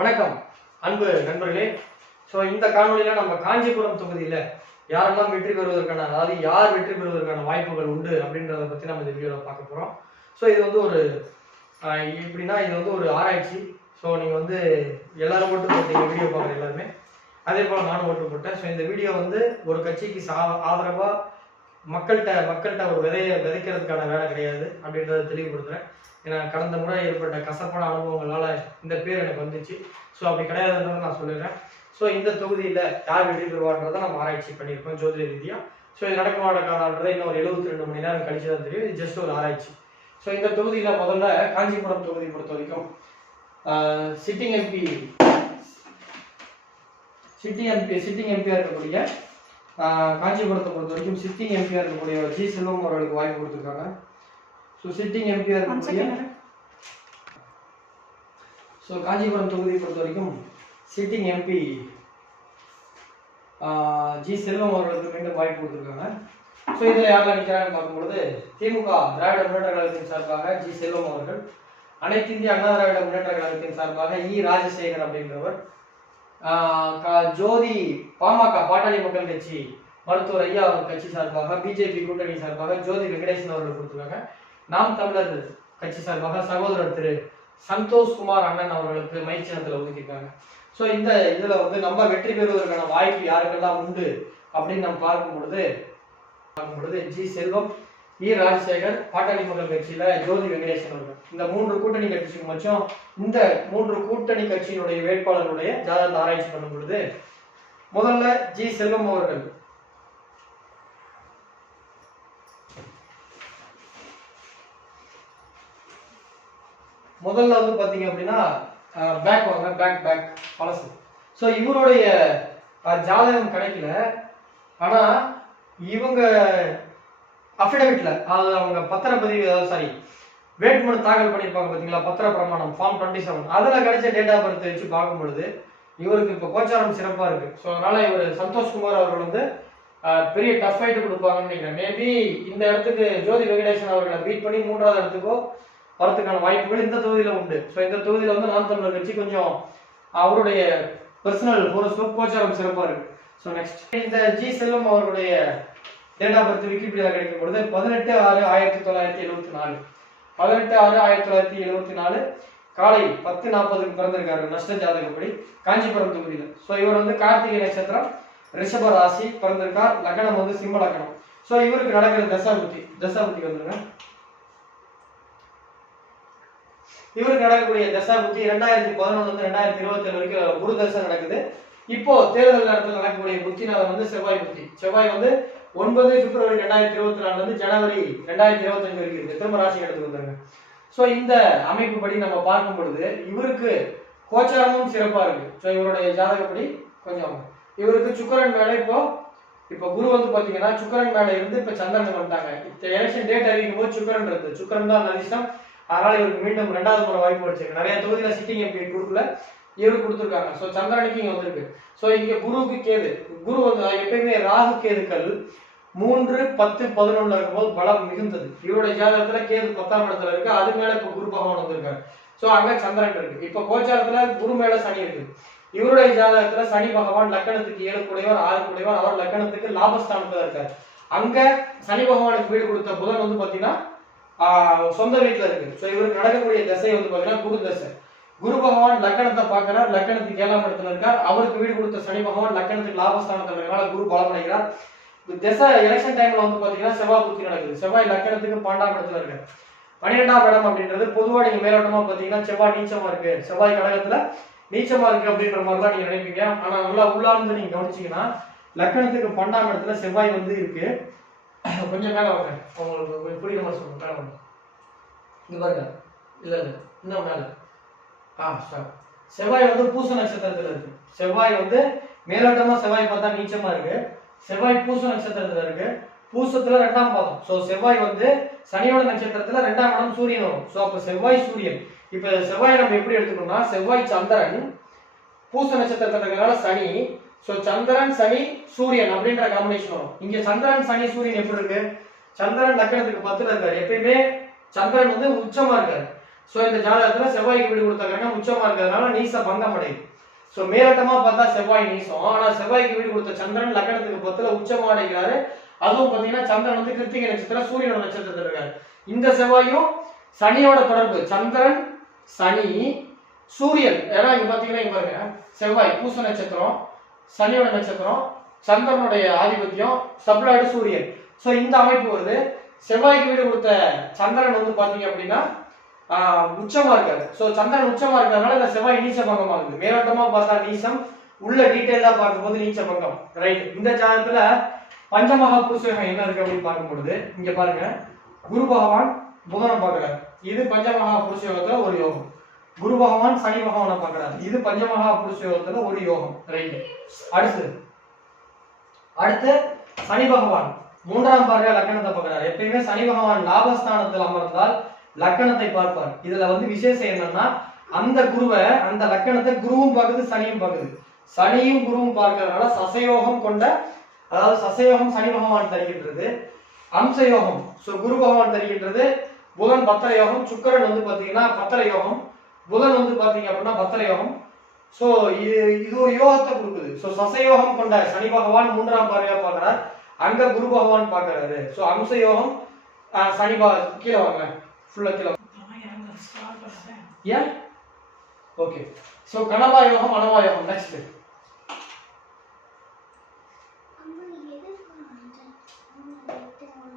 வணக்கம் அன்பு நண்பர்களே. ஸோ இந்த காணொலியில் நம்ம காஞ்சிபுரம் தொகுதியில் யாரெல்லாம் வெற்றி பெறுவதற்கான, அதாவது யார் வெற்றி பெறுவதற்கான வாய்ப்புகள் உண்டு அப்படின்றத பற்றி நம்ம இந்த வீடியோவில் பார்க்க போகிறோம். ஸோ இது வந்து ஒரு எப்படின்னா, இது வந்து ஒரு ஆராய்ச்சி. ஸோ நீங்கள் வந்து எல்லாரும் ஓட்டு போட்டீங்க, வீடியோ பார்க்குற எல்லாருமே அதே போல் நானும் ஓட்டு போட்டேன். ஸோ இந்த வீடியோ வந்து ஒரு கட்சிக்கு ஆதரவாக மக்கள்கிட்ட ஒரு விதைக்கிறதுக்கான வேலை கிடையாது அப்படின்றத தெளிவுபடுத்துகிறேன். ஏன்னா கடந்த முறை ஏற்பட்ட கசப்பான அனுபவங்களால இந்த பேர் எனக்கு வந்துச்சு. ஸோ அப்படி கிடையாதுன்றதை நான் சொல்லிடுறேன். ஸோ இந்த தொகுதியில் யார் வெற்றி பெறுவான்றதை நம்ம ஆராய்ச்சி பண்ணியிருக்கோம் ஜோதிட ரீதியாக. ஸோ இது நடக்குமா நடக்காதுன்றதை இன்னும் ஒரு 72 மணி நேரம் கழிச்சு தான் தெரியும். இது ஜஸ்ட் ஒரு ஆராய்ச்சி. ஸோ இந்த தொகுதியில் முதல்ல காஞ்சிபுரம் தொகுதி பொறுத்த வரைக்கும் சிட்டிங் எம்பியா இருக்கக்கூடிய காஞ்சிபுரத்தை பொறுத்த வரைக்கும் சிட்டிங் எம்பியா இருக்கக்கூடிய ஜி செல்வம் அவர்களுக்கு வாய்ப்பு கொடுத்துருக்காங்க. ஸோ சிட்டிங் எம்பியா இருக்கக்கூடிய காஞ்சிபுரம் தொகுதியை பொறுத்த வரைக்கும் சிட்டிங் எம்பி ஜி செல்வம் அவர்களுக்கு மீண்டும் வாய்ப்பு கொடுத்துருக்காங்க. ஸோ இதில் யாரெல்லாம் நிற்கிறாங்கன்னு பார்க்கும்பொழுது திமுக திராவிட முன்னேற்ற கழகத்தின் சார்பாக ஜி செல்வம் அவர்கள், அனைத்து இந்திய அண்ணா திராவிட முன்னேற்ற கழகத்தின் சார்பாக இ ராஜசேகர் அப்படின்றவர், ஜோதி பாமக பாட்டாளி மக்கள் கட்சி மருத்துவர் ஐயா அவர் கட்சி சார்பாக, பிஜேபி கூட்டணி சார்பாக ஜோதி வெங்கடேசன் அவர்கள் கொடுத்துருக்காங்க. நாம் தமிழர் கட்சி சார்பாக சகோதரர் திரு சந்தோஷ்குமார் அண்ணன் அவர்களுக்கு மை சின்னத்தில் ஒதுக்கியிருக்காங்க. ஸோ இந்த இதில் வந்து நம்ம வெற்றி பெறுவதற்கான வாய்ப்பு யாருக்கெல்லாம் உண்டு அப்படின்னு நம்ம பார்க்கும் பொழுது ஜி செல்வம், இ ராஜசேகர், பாட்டாளி மக்கள் கட்சியில ஜோதி வெங்கடேசன் அவர்கள், இந்த 3 கூட்டணி கட்சிக்கு மட்டும் இந்த 3 கூட்டணி கட்சியினுடைய வேட்பாளருடைய ஜாதகத்தை ஆராய்ச்சி பண்ணும் பொழுது முதல்ல ஜி செல்வம் அவர்கள் முதல்ல வந்து பாத்தீங்க அப்படின்னா பேக் பழசு. ஸோ இவருடைய ஜாதகம் கிடைக்கல. ஆனா இவங்க அஃபிடவிட்ல, அதாவது அவங்க பத்திரப்பதிவு, சாரி வேட்புமனு தாக்கல் பண்ணியிருப்பாங்க பார்த்தீங்களா, பத்திர பிரமாணம் ஃபார்ம் 27, அதில் கிடைச்ச டேட் ஆஃப் பர்த் வச்சு பார்க்கும் பொழுது இவருக்கு இப்போ கோச்சாரம் சிறப்பாக இருக்கு. ஸோ அதனால இவர் சந்தோஷ்குமார் அவர்கள் வந்து பெரிய டஃப் ஃபைட் கொடுப்பாங்கன்னு நினைக்கிறேன். மேபி இந்த இடத்துக்கு ஜோதி வெங்கடேசன் அவர்களை பீட் பண்ணி 3வது இடத்துக்கோ வரதுக்கான வாய்ப்புகள் இந்த தொகுதியில் உண்டு. ஸோ இந்த தொகுதியில் வந்து நாம் தமிழர் கட்சி கொஞ்சம் அவருடைய பர்சனல் ஹோரோஸ்கோப் கோச்சாரம் சிறப்பாக இருக்கு. ஸோ நெக்ஸ்ட் இந்த ஜி செல்வம் அவருடைய டேட் ஆஃப் பர்த் விக்கிபீடியா கிடைக்கும் பொழுது 18/6/1974, 18/6/1974 காலை 10:40 பிறந்திருக்காரு நஷ்ட ஜாதகப்படி காஞ்சிபுரம் தொகுதியில். ஸோ இவர் வந்து கார்த்திகை நட்சத்திரம், ரிஷப ராசி பிறந்திருக்கார். லக்னம் வந்து சிம்ம லக்னம். ஸோ இவருக்கு நடக்கிற தசாபுத்தி வந்துருங்க. இவருக்கு நடக்கக்கூடிய தசாபுத்தி 2011 2027 வரைக்கும் குரு தசை நடக்குது. இப்போ தேர்தல் நேரத்தில் நடக்கக்கூடிய புத்திநாதன் வந்து செவ்வாய் புத்தி. செவ்வாய் வந்து 9 பிப்ரவரி 2024 இருந்து ஜனவரி 2025 வரைக்கும் இருக்கு. திரும்ப ராசி எடுத்துக்கு வந்துருங்க. ஸோ இந்த அமைப்பு படி நம்ம பார்க்கும் பொழுது இவருக்கு கோச்சாரமும் சிறப்பா இருக்கு. ஸோ இவருடைய ஜாதகப்படி கொஞ்சம் இவருக்கு சுக்கரன் மேல இப்போ குரு வந்து பாத்தீங்கன்னா சுக்கரன் மேல இருந்து இப்ப சந்திரன் வந்துட்டாங்க. இந்த எலெக்ஷன் டேட் அறிவிக்கும் போது சுக்கரன் இருக்கு. சுக்கரன் தான் அதிர்ஷ்டம். அதனால இவருக்கு மீண்டும் 2வது முறை வாய்ப்பு கிடைச்சிருக்கு. நிறைய தொகுதியில சிட்டிங் எம்பி கொடுக்கல, இவருக்கு கொடுத்துருக்காங்க. ஸோ சந்திரனுக்கு இங்க வந்திருக்கு. ஸோ இங்க குருவுக்கு கேது, குரு வந்து எப்பயுமே ராகு கேதுக்கள் 3, 10, 11 இருக்கும்போது பலம் மிகுந்தது. இவருடைய ஜாதகத்துல கேது 10ஆம் இடத்துல இருக்கு. அது மேல இப்ப குரு பகவான் வந்திருக்காரு. ஸோ அங்க சந்திரன் இருக்கு. இப்ப கோச்சாரத்துல குரு மேல சனி இருக்கு. இவருடைய ஜாதகத்துல சனி பகவான் லக்கணத்துக்கு 7 கூடையவர் 6 கூடையவர், அவர் லக்கணத்துக்கு லாபஸ்தானத்துல இருக்காரு. அங்க சனி பகவானுக்கு வீடு கொடுத்த புதன் வந்து பாத்தீங்கன்னா சொந்த வீட்டுல இருக்கு. ஸோ இவருக்கு நடக்கக்கூடிய தசை வந்து பாத்தீங்கன்னா குரு தசை. குரு பகவான் லக்கணத்தை பார்க்கிறார், லக்கணத்துக்கு 7ஆம் இடத்துல இருக்கார். அவருக்கு வீடு கொடுத்த சனி பகவான் லக்கணத்துக்கு லாபஸ்தானத்துல இருக்கனால குரு பலமடைகிறார். தசை எலெக்ஷன் டைம்ல வந்து பாத்தீங்கன்னா செவ்வாய் புத்தி நடக்குது. செவ்வாய் லக்கணத்துக்கு 12ஆம் இடத்துல இருக்கு. 12ஆம் இடம் அப்படின்றது பொதுவா நீங்க மேலோட்டமா பாத்தீங்கன்னா செவ்வாய் நீச்சமா இருக்கு, செவ்வாய் கடகத்துல நீச்சமா இருக்கு அப்படின்ற மாதிரி தான் நீங்க நினைப்பீங்க. ஆனா நல்லா உள்ளார்ந்து நீங்க கவனிச்சீங்கன்னா லக்கணத்துக்கு 12ஆம் இடத்துல செவ்வாய் வந்து இருக்கு. கொஞ்சம் மேல வாங்க, உங்களுக்கு புரியுற மாதிரி சொல்லுங்க. மேல வாங்க, இங்க பாருங்க. இல்ல இன்னும் மேல. செவ்வாய் வந்து பூச நட்சத்திரத்துல இருக்கு. செவ்வாய் வந்து மேலோட்டமா செவ்வாய் பார்த்தா நீச்சமா இருக்கு. செவ்வாய் பூச நட்சத்திரத்துல இருக்கு. பூசத்துல 2ஆம் பாதம். சோ செவ்வாய் வந்து சனியோட நட்சத்திரத்துல 2ஆம் இடம் சூரியன் வரும். சோ அப்ப செவ்வாய் சூரியன். இப்ப செவ்வாய் நம்ம எப்படி எடுத்துக்கணும்னா, செவ்வாய் சந்திரன் பூச நட்சத்திரத்துல இருக்கிறனால சனி. சோ சந்திரன் சனி சூரியன் அப்படின்ற காம்பினேஷன் வரும். இங்க சந்திரன் சனி சூரியன் எப்படி இருக்கு, சந்திரன் லக்கணத்துக்கு 10ல இருக்காரு. எப்பயுமே சந்திரன் வந்து உச்சமா இருக்காரு. சோ இந்த ஜாதகத்துல செவ்வாய்க்கு வீடு கொடுத்த கிரகம் உச்சமா இருக்கிறதுனால நீச பங்கம் அடையுது. சோ மேலட்டமா பார்த்தா செவ்வாய் நீசம், ஆனா செவ்வாய்க்கு வீடு கொடுத்த சந்திரன் லக்னத்துக்கு 10ல உச்சமா அடைகிறாரு. அதுவும் பாத்தீங்கன்னா சந்திரன் வந்து கிருத்திகை நட்சத்திரம் சூரியனோட நட்சத்திரத்துல இருக்காரு. இந்த செவ்வாயும் சனியோட தொடர்பு, சந்திரன் சனி சூரியன். ஏன்னா இங்க பாத்தீங்கன்னா இங்க பாருங்க, செவ்வாய் பூச நட்சத்திரம், சனியோட நட்சத்திரம், சந்திரனுடைய ஆதிபத்தியம், சப்ளாடு சூரியன். சோ இந்த அமைப்பு வருது. செவ்வாய்க்கு வீடு கொடுத்த சந்திரன் வந்து பாத்தீங்க அப்படின்னா உச்சமா இருக்காரு. சோ சந்திரன் உச்சமா இருக்கிறதுனால இந்த செவ்வாய் நீச்ச பங்கம் ஆகுது. மேலோட்டமா பார்த்தா நீச்சம், உள்ள டீடைலா பார்க்கும்போது நீச்ச பங்கம். ரைட். இந்த ஜாதகத்துல பஞ்சமகா புருஷயோகம் என்ன இருக்கு அப்படின்னு பார்க்கும்பொழுது இங்க பாருங்க, குரு பகவான் புதனை பார்க்கிறார். இது பஞ்சமகா புருஷயோகத்துல ஒரு யோகம். குரு பகவான் சனி பகவானை பார்க்கிறார். இது பஞ்சமகா புருஷயோகத்துல ஒரு யோகம். ரைட். அடுத்து சனி பகவான் 3ஆம் பார்வை லக்னத்தை பார்க்கிறார். எப்பயுமே சனி பகவான் லாபஸ்தானத்தில் அமர்ந்தால் லக்கணத்தை பார்ப்பார். இதுல வந்து விசேஷம் என்னன்னா, அந்த குருவை அந்த லக்கணத்தை குருவும் பார்க்குது சனியும் பார்க்குது. சனியும் குருவும் பார்க்கறதுனால சசயோகம் கொண்ட, அதாவது சசயோகம் சனி பகவான் தருகின்றது, அம்சயோகம் குரு பகவான் தருகின்றது, புதன் பத்திர யோகம், சுக்கிரன் வந்து பாத்தீங்கன்னா பத்திர யோகம், புதன் வந்து பாத்தீங்க அப்படின்னா பத்திர யோகம். சோ இது ஒரு யோகத்தை கொடுக்குது. சோ சசயோகம் கொண்ட சனி பகவான் 3ஆம் பார்வையா பார்க்கிறார், அங்க குரு பகவான் பார்க்கிறாரு. சோ அம்சயோகம் சனி கீழே வாங்க, ஃபுல்லா கீழே. ஏன்? ஓகே. சோ கணவா யோகம் அனவா யோகம். நெக்ஸ்ட்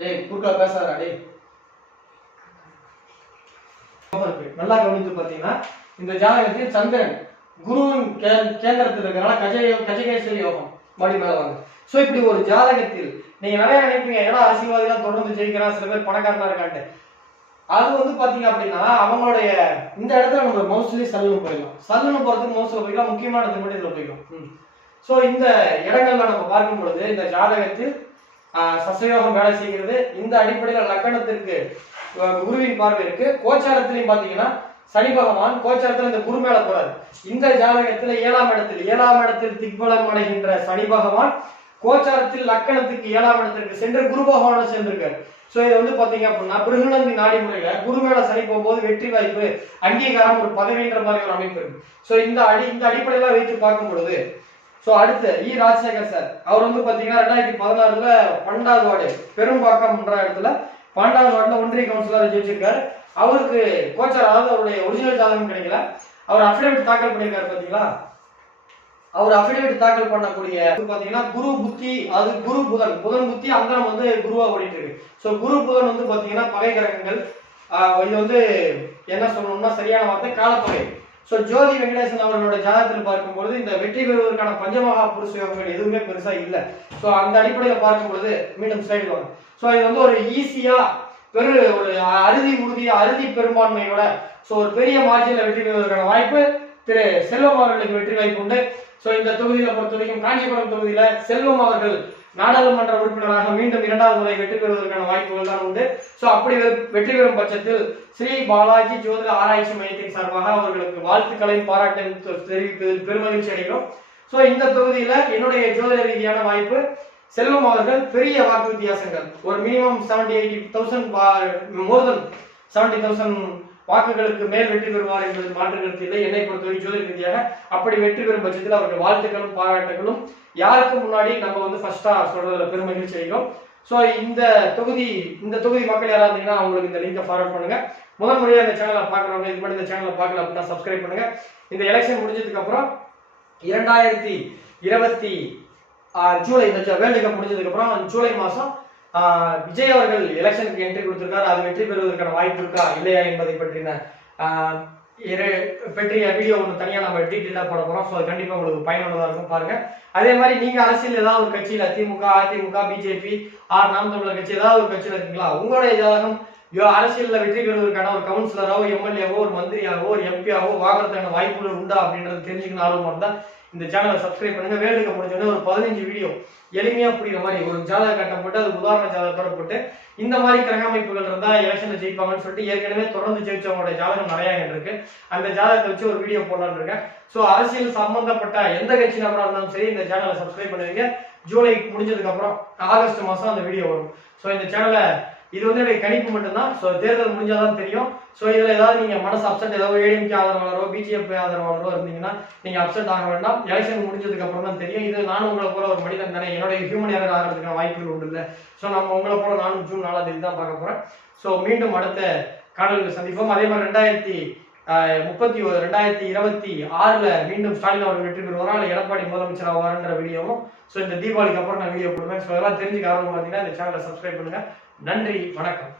டேய் குறுக்கா பேசாதடா டேய். நல்லா கவனித்து பாத்தீங்கன்னா இந்த ஜாதகத்தில் சந்திரன் குருவின் கேந்திரத்தில் இருக்கிறனால கஜகேசரி யோகம். மறுபடி மேல வாங்க. சோ இப்படி ஒரு ஜாதகத்தில் நீங்க நிறைய நினைப்பீங்க, ஏன்னா அரசியல்வாதிகள் தொடர்ந்து ஜெயிக்கிறான், சில பேர் பணக்காரனா இருக்கான்ட்டு. அது வந்து பாத்தீங்க அப்படின்னா அவங்களுடைய இந்த இடத்துல நம்ம மோஸ்ட்லி சல்லுன்னு போயிடலாம். சல்லுன்னு போறதுக்கு மோஸ்ட்ல போய்க்கலாம், முக்கியமான இடத்துக்கு மட்டும் இதுல போய்க்கலாம். சோ இந்த இடங்கள்ல நம்ம பார்க்கும் பொழுது இந்த ஜாதகத்தில் சசயோகம் வேலை செய்கிறது. இந்த அடிப்படையில் லக்கணத்திற்கு குருவின் பார்வை இருக்கு. கோச்சாரத்திலையும் பாத்தீங்கன்னா சனி பகவான் கோச்சாரத்துல இந்த குரு மேல போறாரு. இந்த ஜாதகத்துல 7ஆம் இடத்தில் திக்பலம் அடைகின்ற சனி பகவான் கோச்சாரத்தில் லக்கணத்துக்கு 7ஆம் இடத்திற்கு சென்று குரு பகவானோட சேர்ந்திருக்காரு. சோ இது வந்து பாத்தீங்க அப்படின்னா பிருகுநந்தி நாடி முறையில குரு மேல சனி போகும்போது வெற்றி வாய்ப்பு, அங்கீகாரம், ஒரு பதவின்ற மாதிரி ஒரு அமைப்பு இருக்கு. சோ இந்த அடிப்படையில வைத்து பார்க்கும் பொழுது சோ அடுத்து ராஜசேகர் சார், அவர் வந்து பாத்தீங்கன்னா 2016ல 12வது வார்டு பெரும்பாக்கம்ன்ற இடத்துல 12வது வார்டுல ஒன்றிய கவுன்சிலர் ஜெயிச்சிருக்காரு. அவருக்கு கோச்சார், அதாவது அவருடைய ஒரிஜினல் ஜாதகம் கிடைக்கல, அவர் அபிடவிட் தாக்கல் பண்ணிருக்காரு. பாத்தீங்களா, அவர் அபிடவிட் தாக்கல் பண்ணக்கூடிய பாத்தீங்கன்னா குரு புத்தி, அது குரு புதன் புத்தி அங்கனம் வந்து குருவா ஓடிட்டு இருக்கு. சோ குரு புதன் வந்து பாத்தீங்கன்னா பகை கிரகங்கள். இது வந்து என்ன சொல்லணும்னா சரியான வார்த்தை காலப்பகை. சோ ஜோதி வெங்கடேசன் அவர்களோட ஜாதகத்தில் பார்க்கும்போது இந்த வெற்றி பெறுவதற்கான பஞ்சமகா புருஷ யோகங்கள் எதுவுமே பெருசா இல்ல. சோ அந்த அடிப்படையில பார்க்கும்போது மீண்டும் ஸ்லைடு வாங்க. சோ இது வந்து ஒரு ஈஸியா ஒரு அறுதி பெரும்பான்மையோட சோ ஒரு பெரிய மார்ஜின்ல வெற்றி பெறுவதற்கான வாய்ப்பு திரு செல்வம் அவர்களுக்கு வெற்றி வாய்ப்பு உண்டு. சோ இந்த தொகுதியில பொறுத்த வரைக்கும் காஞ்சிபுரம் தொகுதியில செல்வம் அவர்கள் நாடாளுமன்ற உறுப்பினராக மீண்டும் 2வது முறை வெற்றி பெறுவதற்கான வாய்ப்புகள் தான் உண்டு. சோ அப்படி வெற்றி பெறும் பட்சத்தில் ஸ்ரீ பாலாஜி ஜோதிட ஆராய்ச்சி மையத்தின் சார்பாக அவர்களுக்கு வாழ்த்துக்களையும் பாராட்டையும் தெரிவிப்பதில் பெருமகிழ்ச்சி அடைகிறோம். சோ இந்த தொகுதியில என்னுடைய ஜோதிட ரீதியான வாய்ப்பு செல்வம் அவர்கள் பெரிய வாக்கு வித்தியாசங்கள், ஒரு மினிமம் 70,000 மோர் தென் 70,000 வாக்குகளுக்கு மேல் வெற்றி பெறுவார் என்பது மாற்று கருத்து இல்லை. என்னை பொறுத்தவரை ஜோதிட ரீதியாக அப்படி வெற்றி பெறும் பட்சத்தில் அவர்கள் வாழ்த்துக்களும் பாராட்டுகளும் யாருக்கு முன்னாடி நம்ம வந்து ஃபர்ஸ்டா சொல்றதுல பெருமகிழ்ச்சி அடைகிறோம். சோ இந்த தொகுதி மக்கள் யாராவது இருந்தீங்கன்னா அவங்களுக்கு இந்த லிங்கை ஃபார்வர்ட் பண்ணுங்க. முதல் முறையாக இந்த சேனலை பார்க்குறவங்க, இது மாதிரி இந்த சேனலை பார்க்கல அப்படின்னா சப்ஸ்கிரைப் பண்ணுங்க. இந்த எலெக்ஷன் முடிஞ்சதுக்கு அப்புறம் 2020 ஜூலை, இந்த வேர்ல்டு கப் முடிஞ்சதுக்கு அப்புறம் ஜூலை மாசம் விஜய் அவர்கள் எலெக்ஷனுக்கு என்ட்ரி கொடுத்திருக்காரு. அது வெற்றி பெறுவதற்கான வாய்ப்பு இருக்கா இல்லையா என்பதை பற்றின வீடியோ ஒன்று தனியாக நம்ம டீட்டெயிலாக போட போறோம். ஸோ அது கண்டிப்பாக உங்களுக்கு பயனுள்ளதாக இருக்கும், பாருங்க. அதே மாதிரி நீங்க அரசியல் ஏதாவது ஒரு கட்சியில திமுக, அதிமுக, பிஜேபி, நாம் தமிழர் கட்சி ஏதாவது ஒரு கட்சியில இருக்கீங்களா, உங்களுடைய ஜாதகம் அரசியல்ல வெற்றி பெறுவதற்கான ஒரு கவுன்சிலராவோ, எம்எல்ஏவோ, ஒரு மந்திரியாவோ, ஒரு எம்பியாவோ வாங்குறதுக்கான வாய்ப்புகள் உண்டா அப்படின்றது தெரிஞ்சுக்கணும் ஆர்வமா இருந்தா இந்த சேனலை சப்ஸ்கிரைப் பண்ணுங்க. வேர்ல்டு கப் முடிஞ்சோடனே ஒரு 15 வீடியோ எளிமையா புரியுற மாதிரி ஒரு ஜாதக கட்டம் போட்டு அது உதாரண ஜாதகத்தோட போட்டு இந்த மாதிரி கிரக அமைப்புகள் இருந்தா எலெக்ஷன்ல ஜெயிப்பாங்கன்னு சொல்லிட்டு ஏற்கனவே தொடர்ந்து ஜெயிச்சவங்களோட ஜாதகம் நிறைய இருக்கு. அந்த ஜாதகத்தை வச்சு ஒரு வீடியோ போடலான்னு இருக்கேன். சோ அரசியல் சம்பந்தப்பட்ட எந்த கட்சி நபரா இருந்தாலும் சரி இந்த சேனலை சப்ஸ்கிரைப் பண்ணுவீங்க. ஜூலை முடிஞ்சதுக்கு அப்புறம் ஆகஸ்ட் மாசம் அந்த வீடியோ வரும். சோ இந்த சேனலை இது வந்து என்னுடைய கணிப்பு மட்டும்தான். ஸோ தேர்தல் முடிஞ்சாதான் தெரியும். ஸோ இதுல ஏதாவது நீங்க மனசு அப்செட், ஏதாவது ஏடிஎம்கே ஆதரவாளரோ பிஜேபி ஆதரவாளரோ இருந்தீங்கன்னா நீங்க அப்செட் ஆக வேண்டாம். எலெக்ஷன் முடிஞ்சதுக்கு அப்புறம் தான் தெரியும். இது நானும் உங்களை போல ஒரு மனிதன் தானே, என்னுடைய ஹியூமன் எரர் ஆகிறதுக்கான வாய்ப்புகள் உண்டு இல்லை. ஸோ நம்ம உங்களை போல நானும் ஜூன் 4ஆம் தேதி தான் பார்க்க போறேன். ஸோ மீண்டும் அடுத்த காணொலியில் சந்திப்போம். அதே மாதிரி 2026 மீண்டும் ஸ்டாலின் அவர்கள் வெற்றி பெறுவாரா இல்லை எடப்பாடி முதலமைச்சர் ஆவார்ன்ற வீடியோவும் ஸோ இந்த தீபாவளிக்கு அப்புறம் நான் வீடியோ போடுவேன். ஸோ அதெல்லாம் தெரிஞ்சுக்க ஆர்வம் பார்த்தீங்கன்னா இந்த சேனலை சப்ஸ்கிரைப் பண்ணுங்க. நன்றி, வணக்கம்.